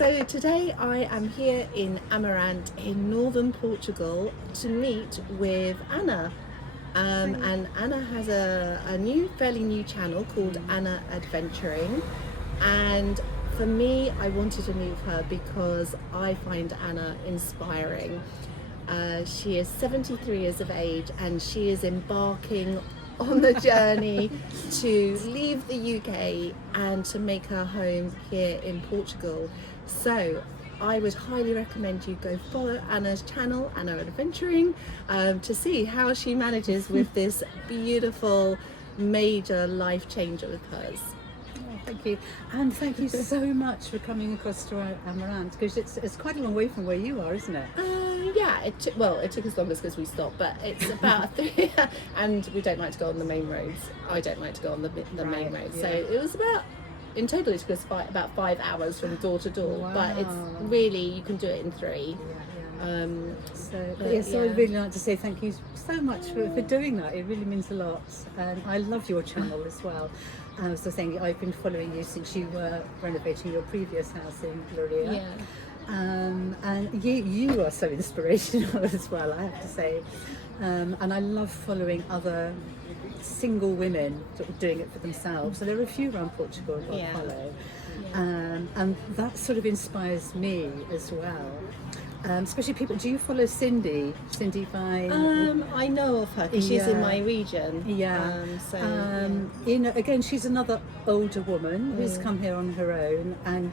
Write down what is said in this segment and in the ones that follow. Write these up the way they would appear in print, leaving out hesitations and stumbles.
So today I am here in Amarante in northern Portugal to meet with Anna. And Anna has a fairly new channel called Anna Adventuring. And for me, I wanted to meet her because I find Anna inspiring. She is 73 years of age and she is embarking on the journey to leave the UK and to make her home here in Portugal. So I would highly recommend you go follow Anna's channel, Anna Adventuring, to see how she manages with this beautiful major life changer with hers. Thank you, and thank you so much for coming across to Amarante, because it's quite a long way from where you are, isn't it? Yeah, it took us longer because we stopped, but it's about 3, and we don't like to go on the main roads. I don't like to go on the main roads, yeah. So it was in total it took us about 5 hours from door to door. Wow. But it's really, you can do it in 3. So I'd really like to say thank you so much for doing that. It really means a lot, and I love your channel as well. I was saying I've been following you since you were renovating your previous house in Gloria. Yeah. And you are so inspirational as well, I have to say. And I love following other single women sort of doing it for themselves. So there are a few around Portugal that I follow. And that sort of inspires me as well. Especially people. Do you follow Cindy? Cindy Vine? I know of her because she's in my region. Yeah. You know, again, she's another older woman who's come here on her own and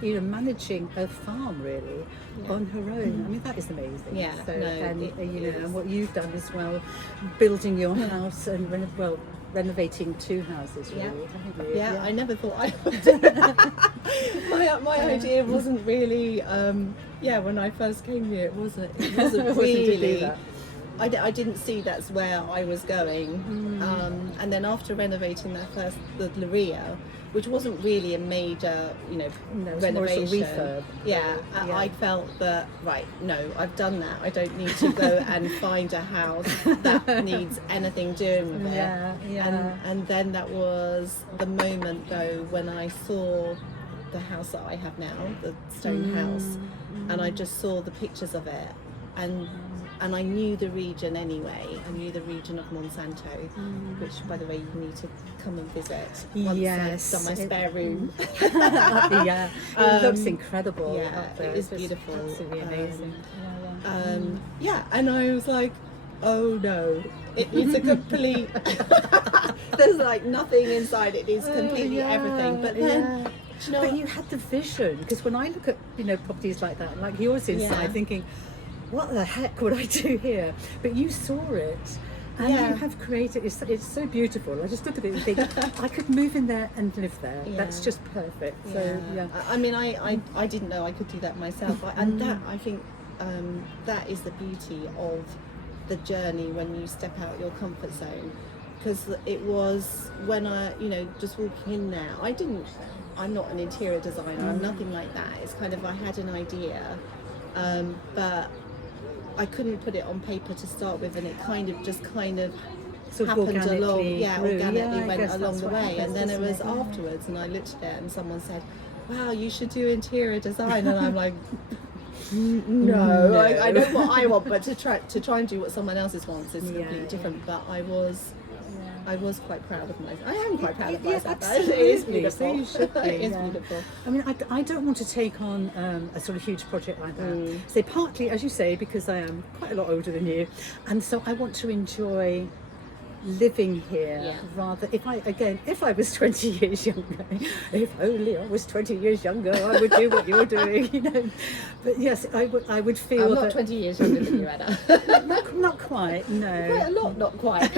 managing a farm really on her own. I mean, that is amazing. Yeah. So, and what you've done as well, building your house and renovating 2 houses really, haven't you? Yeah, I never thought I would do that. my idea wasn't really when I first came here it wasn't really I didn't see that's where I was going. And then after renovating the Gloria, which wasn't really a major renovation, refurb. I felt that I've done that. I don't need to go and find a house that needs anything doing with it. And then that was the moment though when I saw the house that I have now, the stone house, and I just saw the pictures of it, and I knew the region anyway. I knew the region of Monsanto, which, by the way, you need to come and visit once I've done my spare room. It looks incredible. It is beautiful. Absolutely amazing. And I was like, oh no, it needs a complete. There's like nothing inside. It is completely everything. But then. But you had the vision, because when I look at properties like that, like yours inside, thinking, what the heck would I do here? But you saw it, and you have created. It's so beautiful. I just look at it and think, I could move in there and live there. That's just perfect. So I mean, I didn't know I could do that myself, and that I think that is the beauty of the journey when you step out your comfort zone. Because it was when I, just walking in there, I'm not an interior designer, I'm nothing like that. It's kind of, I had an idea, but I couldn't put it on paper to start with, and it kind of sort of happened along, organically went along the way. And then it was afterwards, and I looked at it and someone said, wow, you should do interior design, and I'm like, no. I know what I want, but to try and do what someone else's wants is completely different. But I was quite proud of myself. I am quite proud of myself. Absolutely. It is beautiful. So you should be, it is beautiful. I mean, I don't want to take on a sort of huge project like that. So partly, as you say, because I am quite a lot older than you, and so I want to enjoy living here rather. If I was 20 years younger, if only I was 20 years younger, I would do what you're doing, But yes, I would feel I'm not 20 years younger than you, Anna. not quite, no. Quite a lot, not quite.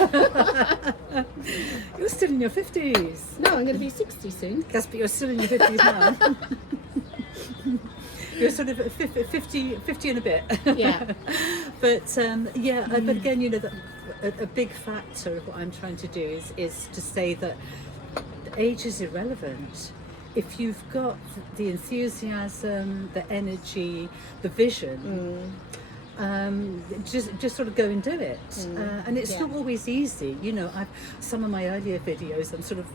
You're still in your 50s. No, I'm going to be 60 soon. Yes, but you're still in your 50s now. You're sort of 50 and a bit. Yeah. But but again, a big factor of what I'm trying to do is to say that age is irrelevant. If you've got the enthusiasm, the energy, the vision, just sort of go and do it. And it's not always easy. Some of my earlier videos, I'm sort of,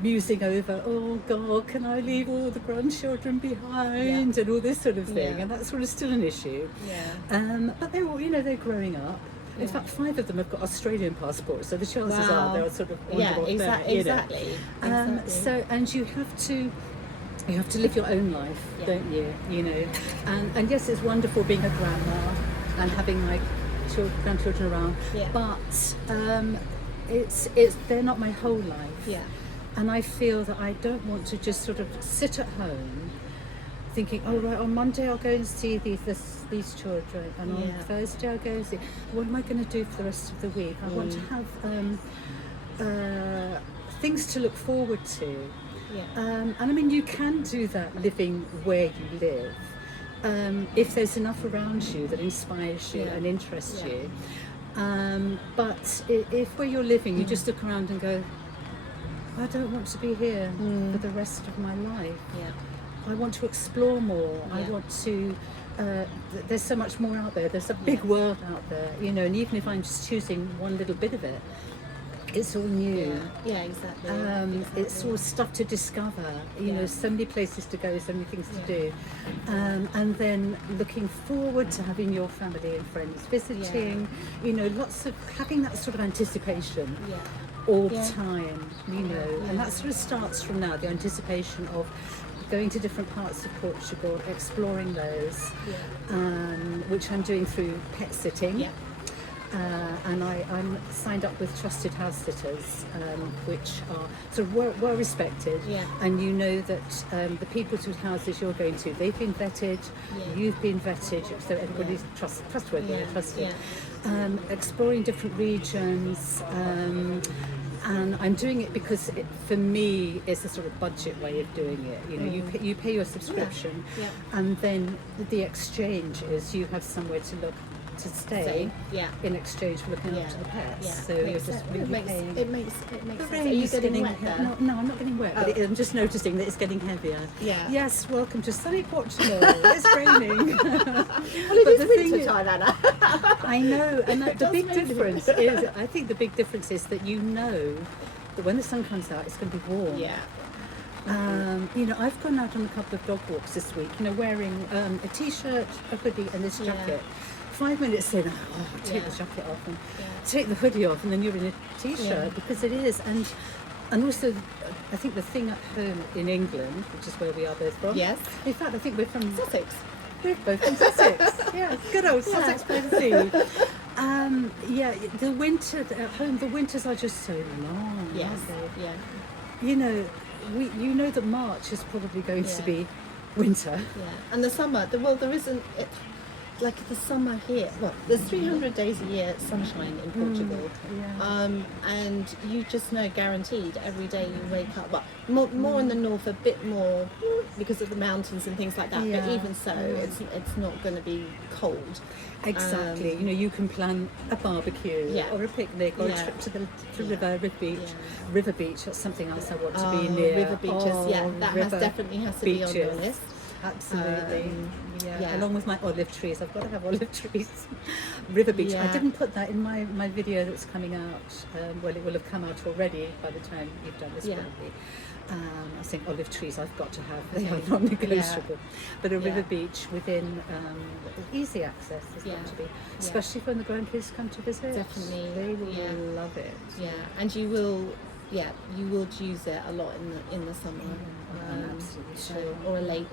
musing over, oh God, can I leave all the grandchildren behind, and all this sort of thing, and that's sort of still an issue. But they're all, they're growing up. In fact, 5 of them have got Australian passports, so the chances are they'll sort of wander off there. Exactly. So, and you have to live your own life, don't you? And yes, it's wonderful being a grandma and having like grandchildren around, but it's they're not my whole life. And I feel that I don't want to just sort of sit at home thinking, oh right, on Monday I'll go and see these children, and on Thursday I'll go and see. What am I going to do for the rest of the week? I want to have things to look forward to. And I mean, you can do that living where you live, if there's enough around you that inspires you and interests you. But if where you're living, you just look around and go, I don't want to be here for the rest of my life. I want to explore more. I want to. There's so much more out there. There's a big world out there, and even if I'm just choosing one little bit of it, it's all new. Exactly. It's all stuff to discover. So many places to go, so many things to do, and then looking forward to having your family and friends visiting. Lots of having that sort of anticipation. All the time, and that sort of starts from now, the anticipation of going to different parts of Portugal, exploring those, which I'm doing through pet sitting. And I'm signed up with trusted house sitters, which are sort of well respected, and that the people whose houses you're going to, they've been vetted, you've been vetted, so everybody's trustworthy and trusted. Exploring different regions, and I'm doing it because for me it's a sort of budget way of doing it. You pay your subscription, and then the exchange is you have somewhere to stay in exchange for looking after the pets. So you're just really paying. It makes sense. The Are rain you is getting getting wet there? No, I'm not getting wet. But I'm just noticing that it's getting heavier. Yes, welcome to sunny Portugal. It's raining. Well, it is winter time, Anna. I know, and the big difference is, I think the big difference is that that when the sun comes out, it's going to be warm. I've gone out on a couple of dog walks this week, wearing a t-shirt, a hoodie, and this jacket. 5 minutes in, take the jacket off and take the hoodie off, and then you're in a t-shirt because it is. And also, I think the thing at home in England, which is where we are both from. Yes. In fact, I think we're from Sussex. We're both from Sussex. Good old Sussex by the sea. The winter at home. The winters are just so long. Aren't they? You know that March is probably going to be winter. And the summer. There isn't. Like the summer here, there's 300 days a year sunshine in Portugal, and you just know guaranteed every day you wake up. More in the north, a bit more because of the mountains and things like that. But even so, it's not going to be cold. Exactly. You can plan a barbecue or a picnic or a trip to the River Beach. River Beach. That's something else I want to be near. River beaches. That definitely has to be on your list. Absolutely. Along with my olive trees. I've got to have olive trees. River Beach. I didn't put that in my video that's coming out. Well, it will have come out already by the time you've done this probably. I was saying olive trees I've got to have. They are non-negotiable. But a river beach within easy access is going to be, especially when the grandkids come to visit. Definitely. They will love it. And you will use it a lot in the summer. Absolutely. Or a lake.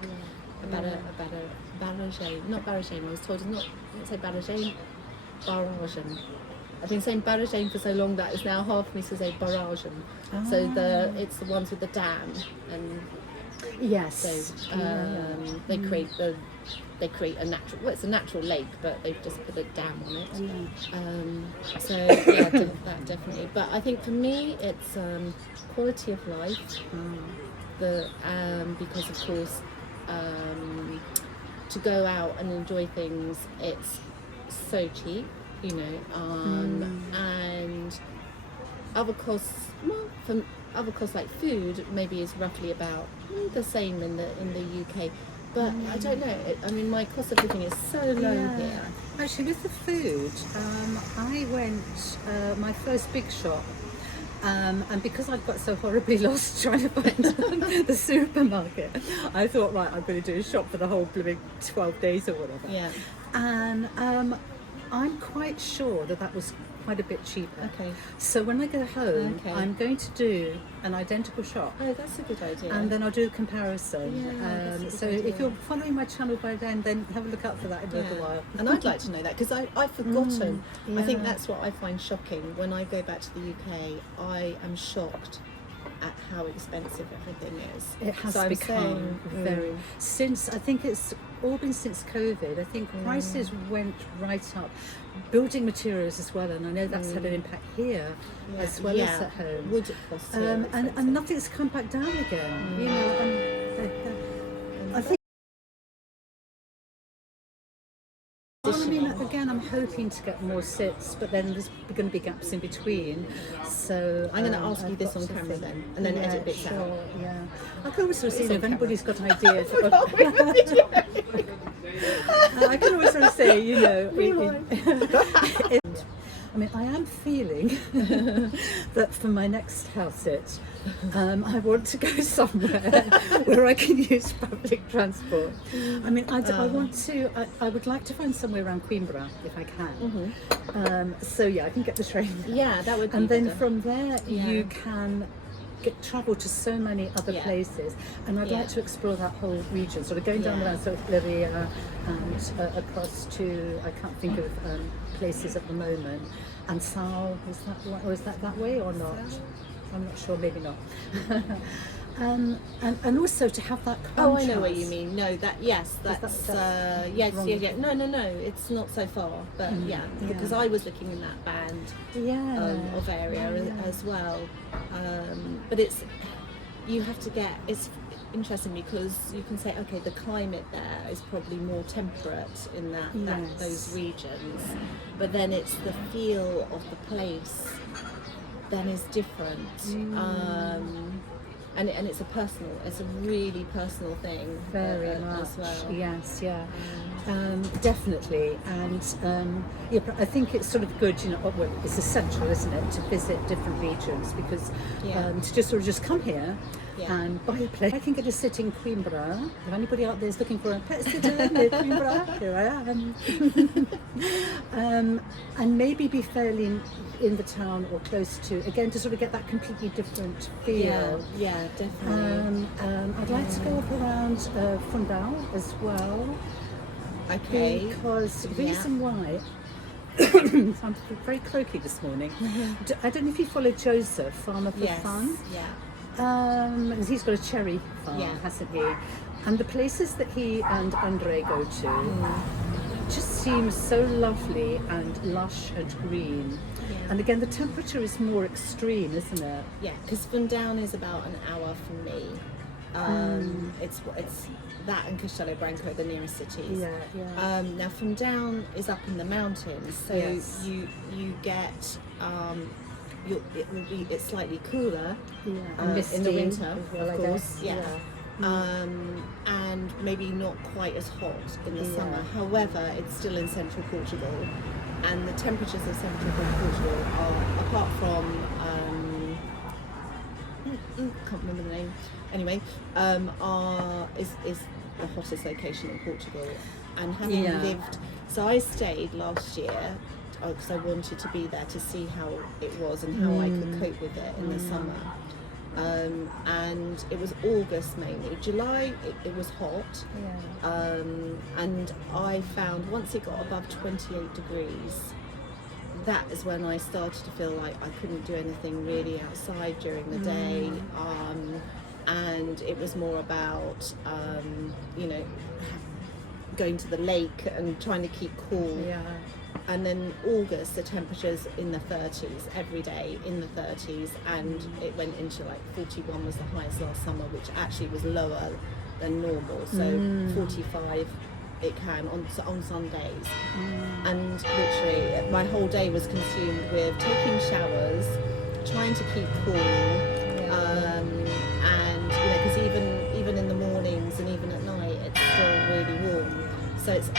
Barragem. Not barragem, I was told it's not. Don't say barragem. Barragem. I've been saying barragem for so long that it's now hard for me to say barragem. So it's the ones with the dam, and they create a natural. Well, it's a natural lake, but they've just put a dam on it. That definitely. But I think for me, it's quality of life. Because of course, to go out and enjoy things, it's so cheap, and other costs. From other costs like food, maybe is roughly about the same in the UK. But I don't know. My cost of living is so low here. Actually, with the food, I went my first big shop And because I've got so horribly lost trying to find the supermarket, I thought, right, I'm going to do a shop for the whole blooming 12 days or whatever. Yeah. And I'm quite sure that was quite a bit cheaper. Okay. So when I go home, Okay. I'm going to do an identical shop. Oh, that's a good idea. And then I'll do a comparison. Yeah, that's a good So idea. if you're following my channel by then have a look out for that in a little while. And I'd like to know that because I've forgotten. I think yeah. that's what I find shocking. When I go back to the UK, I am shocked at how expensive everything is. It has So I'm become saying, very since I think it's all been since COVID. I think prices went right up. Building materials as well, and I know that's had an impact here as well as at home. Would it cost and nothing's come back down again. You know, and I think. Well, I mean, again, I'm hoping to get more sits, but then there's going to be gaps in between. So I'm going to ask you I've this got on to camera think. then, and then edit bits sure, out. Yeah, I can always sort of see on if anybody's got ideas. I I can always sort of say, you know, I mean, I am feeling that for my next house sit, I want to go somewhere where I can use public transport. I mean, I would like to find somewhere around Queenborough if I can. So yeah, I can get the train. Yeah, that would be And then better. from there, you can travel to so many other places, and I'd like to explore that whole region, sort of going down around sort of Lyria and across to, I can't think of places at the moment, and Sal, is that way or not? I'm not sure, maybe not. And also to have that contrast. Oh, I know what you mean. No, that's yes. wrong? No, it's not so far, but because I was looking in that band of area as well. But you have to get. It's interesting because you can say, okay, the climate there is probably more temperate in those regions, but then it's the feel of the place then is different. And it's a really personal thing. Very much. As well. Yes, yeah. Definitely. And I think it's sort of good, you know, well, it's essential, isn't it, to visit different regions because to just sort of just come here and buy a place. I can get a sit in Queenborough. If anybody out there is looking for a pet sitter near Queenborough, here I am. And maybe be fairly in the town or close to, again, to sort of get that completely different feel. Yeah, definitely. I'd like to go up around Fundal as well. Okay. Because the reason why, I'm very croaky this morning. I don't know if you follow Joseph, Farmer for Fun. Yeah. He's got a cherry farm, hasn't he? And the places that he and Andre go to just seem so lovely and lush and green. Yeah. And again, the temperature is more extreme, isn't it? Yeah, because Fundown is about an hour from me. It's that and Castello Branco, the nearest cities. Now Fundown is up in the mountains, so you get it's slightly cooler in the winter, of course. And maybe not quite as hot in the summer. However, it's still in central Portugal, and the temperatures of central Portugal are, apart from can't remember the name. Anyway, is the hottest location in Portugal, and having lived, so I stayed last year because I wanted to be there to see how it was and how I could cope with it in the summer. And it was August mainly. July it was hot, and I found once it got above 28 degrees, that is when I started to feel like I couldn't do anything really outside during the day, and it was more about going to the lake and trying to keep cool. And then August, the temperatures in the 30s every day, in the 30s, and it went into like 41 was the highest last summer, which actually was lower than normal. So 45 it can on Sundays, and literally my whole day was consumed with taking showers, trying to keep cool, and because even in the mornings and even at night it's still really warm. So it's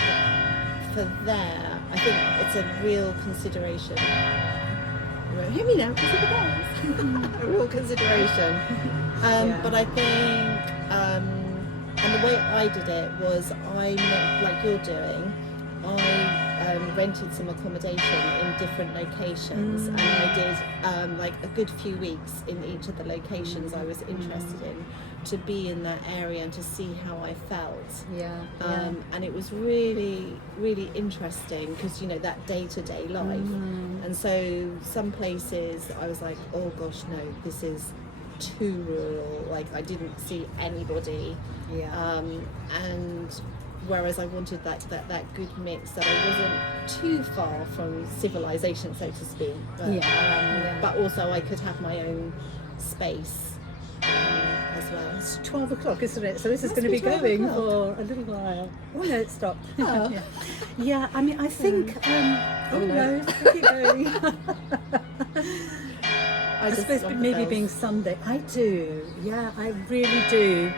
for there. I think it's a real consideration hear me now because of the bells. A real consideration. But I think, and the way I did it was like you're doing, I rented some accommodation in different locations, and I did like a good few weeks in each of the locations I was interested in, to be in that area and to see how I felt. And it was really, really interesting because, you know, that day-to-day life. And so some places I was like, oh gosh, no, this is too rural, like I didn't see anybody. And whereas I wanted that good mix, that I wasn't too far from civilization, so to speak, but also I could have my own space as well. It's 12 o'clock, isn't it? So this is going to be going for a little while. Oh no, it stopped. Yeah, I mean, I think, no, keep going. I suppose maybe being Sunday. I do, yeah, I really do.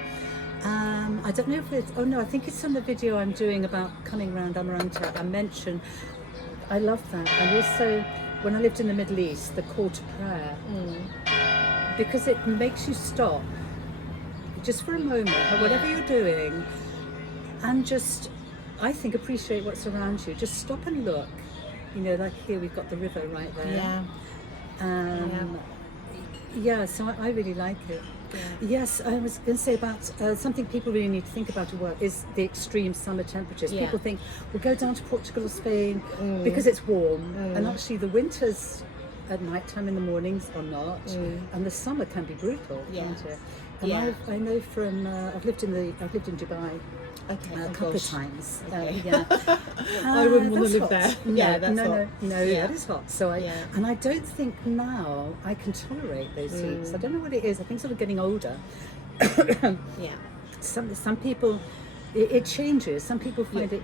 I don't know if it's, I think it's on the video I'm doing about coming around Amaranta. I mentioned, I love that. And also, when I lived in the Middle East, the call to prayer, because it makes you stop just for a moment, or whatever you're doing, and just, I think, appreciate what's around you. Just stop and look. You know, like here we've got the river right there. So I really like it. Yes, I was going to say about something people really need to think about at work is the extreme summer temperatures. People think, we'll go down to Portugal or Spain because it's warm, and actually the winters at night time in the mornings are not, and the summer can be brutal, can't it? And I know from I've lived in Dubai a couple of times. I wouldn't want to live there. That is hot. So and I don't think now I can tolerate those heats. I don't know what it is. I think sort of getting older. Some people, it changes. Some people find it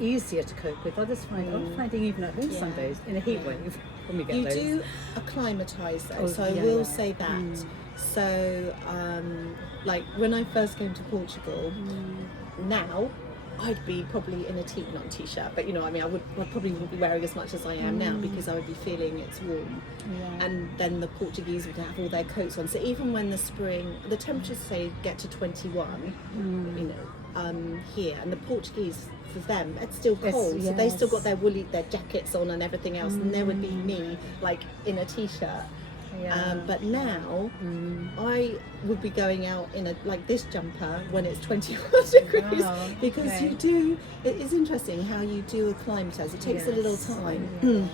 easier to cope with. Others I'm finding even at home some days in a heat wave when we get those. You do acclimatise though, so I will say that. So like when I first came to Portugal, now I'd be probably in not a t-shirt, but you know, I mean, I probably wouldn't be wearing as much as I am now because I would be feeling it's warm. And then the Portuguese would have all their coats on. So even when the temperatures say get to 21, you know, here, and the Portuguese, for them, it's still cold. So they still got their jackets on and everything else, and there would be me like in a t-shirt. But now I would be going out in like this jumper when it's 21 degrees because it is interesting how you do acclimatise. It takes a little time.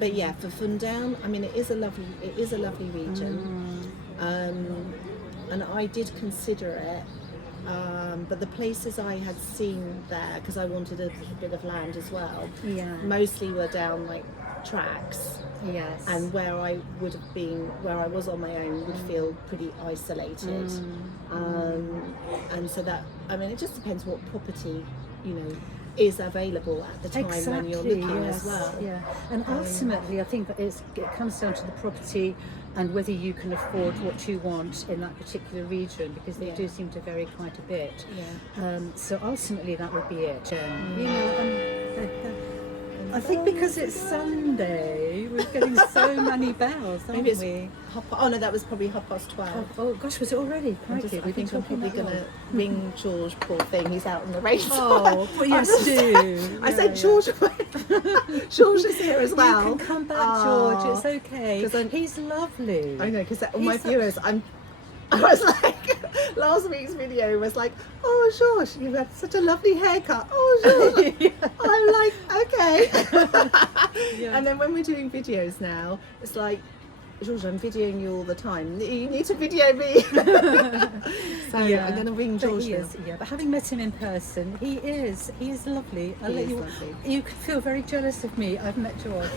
But yeah, for Fundown, I mean, it is a lovely region, and I did consider it. But the places I had seen there, because I wanted a bit of land as well, mostly were down like tracks. And where I would have been, where I was on my own, would feel pretty isolated. And so that, I mean, it just depends what property, you know, is available at the time when you're looking as well. And ultimately, I think that it comes down to the property and whether you can afford what you want in that particular region, because they do seem to vary quite a bit. So ultimately, that would be it. You know, I think because it's Sunday, we're getting so many bells, aren't we? Oh no, that was probably 12:30. Oh gosh, was it already? I think I'm probably going to ring George, poor thing, he's out on the race. Oh, yes, do. I said George, George is here as well. You can come back, George, it's okay. Because he's lovely. I know, because all my viewers, I was like, last week's video was like, oh George, you had such a lovely haircut. Oh George. I'm like, okay. And then when we're doing videos now, it's like, George, I'm videoing you all the time. You need to video me. So I'm going to ring George. But having met him in person, he is lovely. You could feel very jealous of me. I've met George.